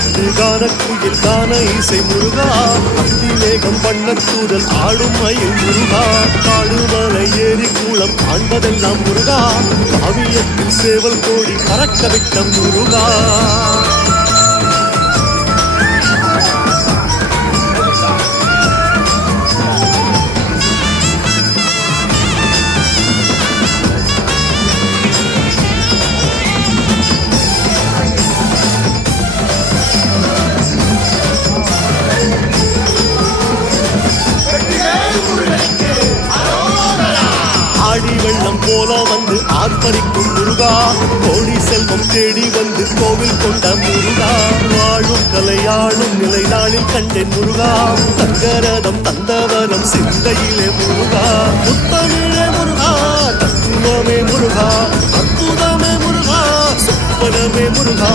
ஆயிரத்து கானக்குயில் கான இசை முருகா அத்திவேகம் பண்ணத்தூதல் ஆடும் மயில் முருகா காடுமலை ஏறி கூளம் காண்பதெல்லாம் முருகா காவியத்தில் சேவல் கோடி பறக்க விட்ட முருகா ஆடி வெள்ளம் போல வந்து ஆர்ப்பரிக்கும் முருகா கோடி செல்வம் தேடி வந்து கோவில் கொண்ட முருகா வாழும் கலையாளும் நிலை நாளில் கண்டேன் முருகா தங்கரதம் தந்தவனம் சிந்தையிலே முருகா முத்தமிழே முருகா தத்துவமே முருகா அற்புதமே முருகா சொப்பனமே முருகா